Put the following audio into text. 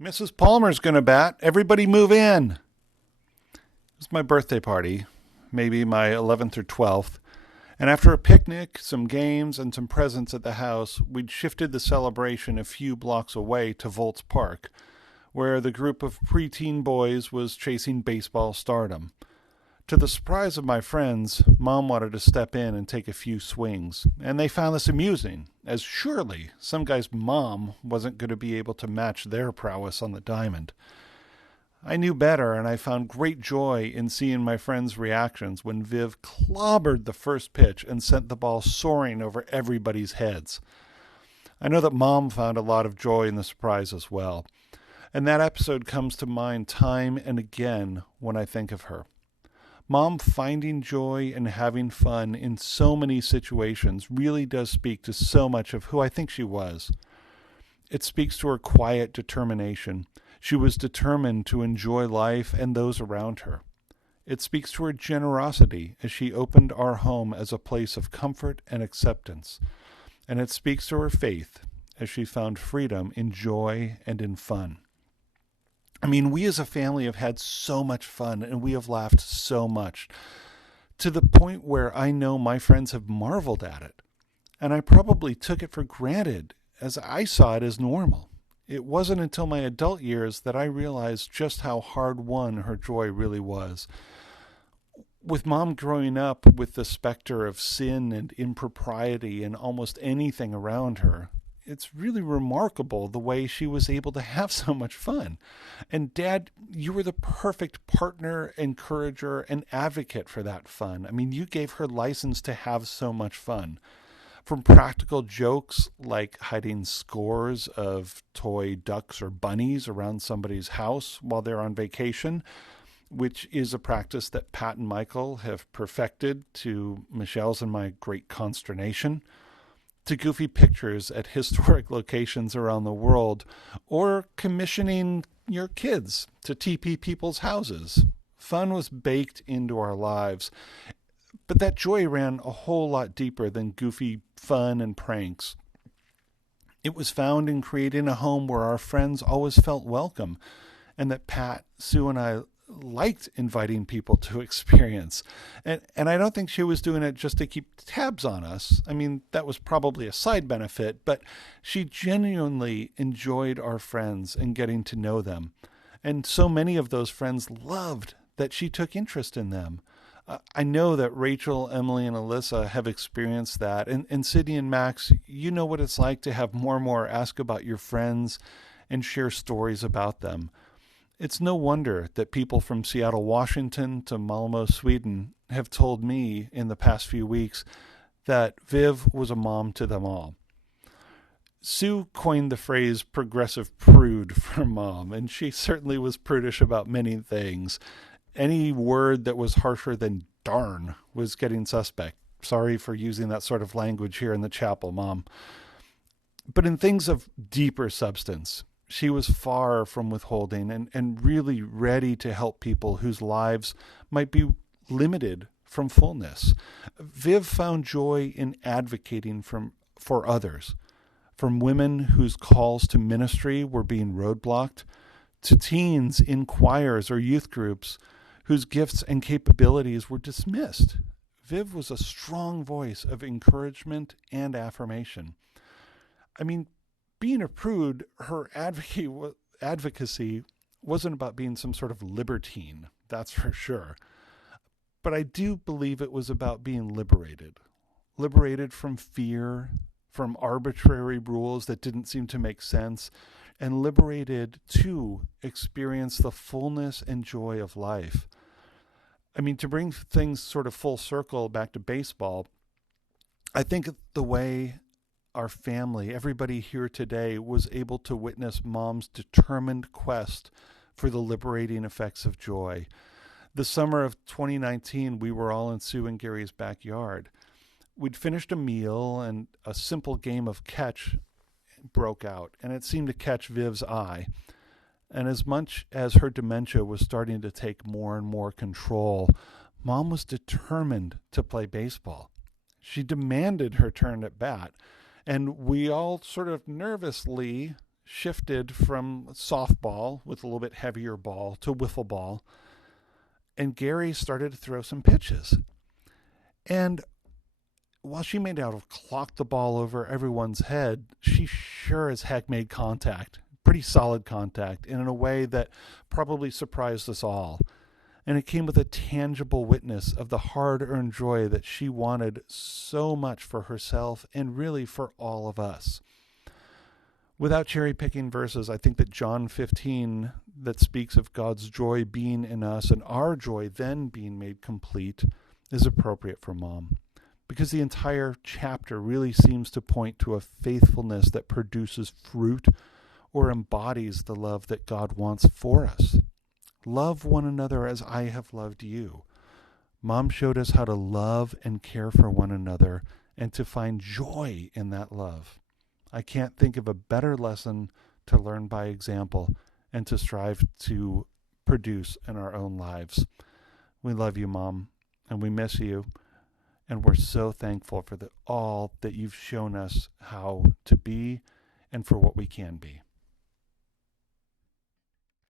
Mrs. Palmer's going to bat. Everybody move in. It was my birthday party, maybe my 11th or 12th. And after a picnic, some games, and some presents at the house, we'd shifted the celebration a few blocks away to Volts Park, where the group of preteen boys was chasing baseball stardom. To the surprise of my friends, Mom wanted to step in and take a few swings, and they found this amusing, as surely some guy's mom wasn't going to be able to match their prowess on the diamond. I knew better, and I found great joy in seeing my friends' reactions when Viv clobbered the first pitch and sent the ball soaring over everybody's heads. I know that Mom found a lot of joy in the surprise as well, and that episode comes to mind time and again when I think of her. Mom finding joy and having fun in so many situations really does speak to so much of who I think she was. It speaks to her quiet determination. She was determined to enjoy life and those around her. It speaks to her generosity as she opened our home as a place of comfort and acceptance. And it speaks to her faith as she found freedom in joy and in fun. I mean, we as a family have had so much fun and we have laughed so much to the point where I know my friends have marveled at it. And I probably took it for granted as I saw it as normal. It wasn't until my adult years that I realized just how hard-won her joy really was. With Mom growing up with the specter of sin and impropriety in almost anything around her, it's really remarkable the way she was able to have so much fun. And Dad, you were the perfect partner, encourager, and advocate for that fun. I mean, you gave her license to have so much fun. From practical jokes like hiding scores of toy ducks or bunnies around somebody's house while they're on vacation, which is a practice that Pat and Michael have perfected to Michelle's and my great consternation, to goofy pictures at historic locations around the world, or commissioning your kids to TP people's houses. Fun was baked into our lives, but that joy ran a whole lot deeper than goofy fun and pranks. It was found in creating a home where our friends always felt welcome, and that Pat, Sue, and I liked inviting people to experience. And I don't think she was doing it just to keep tabs on us. I mean, that was probably a side benefit, but she genuinely enjoyed our friends and getting to know them. And so many of those friends loved that she took interest in them. I know that Rachel, Emily, and Alyssa have experienced that. And Sydney and Max, you know what it's like to have more and more ask about your friends and share stories about them. It's no wonder that people from Seattle, Washington to Malmo, Sweden have told me in the past few weeks that Viv was a mom to them all. Sue coined the phrase progressive prude for Mom, and she certainly was prudish about many things. Any word that was harsher than darn was getting suspect. Sorry for using that sort of language here in the chapel, Mom. But in things of deeper substance, she was far from withholding and really ready to help people whose lives might be limited from fullness. Viv found joy in advocating for others, from women whose calls to ministry were being roadblocked, to teens in choirs or youth groups whose gifts and capabilities were dismissed. Viv was a strong voice of encouragement and affirmation. I mean, being a prude, her advocacy wasn't about being some sort of libertine, that's for sure. But I do believe it was about being liberated. Liberated from fear, from arbitrary rules that didn't seem to make sense, and liberated to experience the fullness and joy of life. I mean, to bring things sort of full circle back to baseball, I think the way our family, everybody here today, was able to witness Mom's determined quest for the liberating effects of joy. The summer of 2019, we were all in Sue and Gary's backyard. We'd finished a meal and a simple game of catch broke out, and it seemed to catch Viv's eye. And as much as her dementia was starting to take more and more control, Mom was determined to play baseball. She demanded her turn at bat, and we all sort of nervously shifted from softball with a little bit heavier ball to wiffle ball, and Gary started to throw some pitches. And while she may not have clocked the ball over everyone's head, she sure as heck made contact, pretty solid contact, and in a way that probably surprised us all. And it came with a tangible witness of the hard-earned joy that she wanted so much for herself and really for all of us. Without cherry-picking verses, I think that John 15, that speaks of God's joy being in us and our joy then being made complete, is appropriate for Mom, because the entire chapter really seems to point to a faithfulness that produces fruit or embodies the love that God wants for us. Love one another as I have loved you. Mom showed us how to love and care for one another and to find joy in that love. I can't think of a better lesson to learn by example and to strive to produce in our own lives. We love you, Mom, and we miss you, and we're so thankful for all that you've shown us how to be and for what we can be.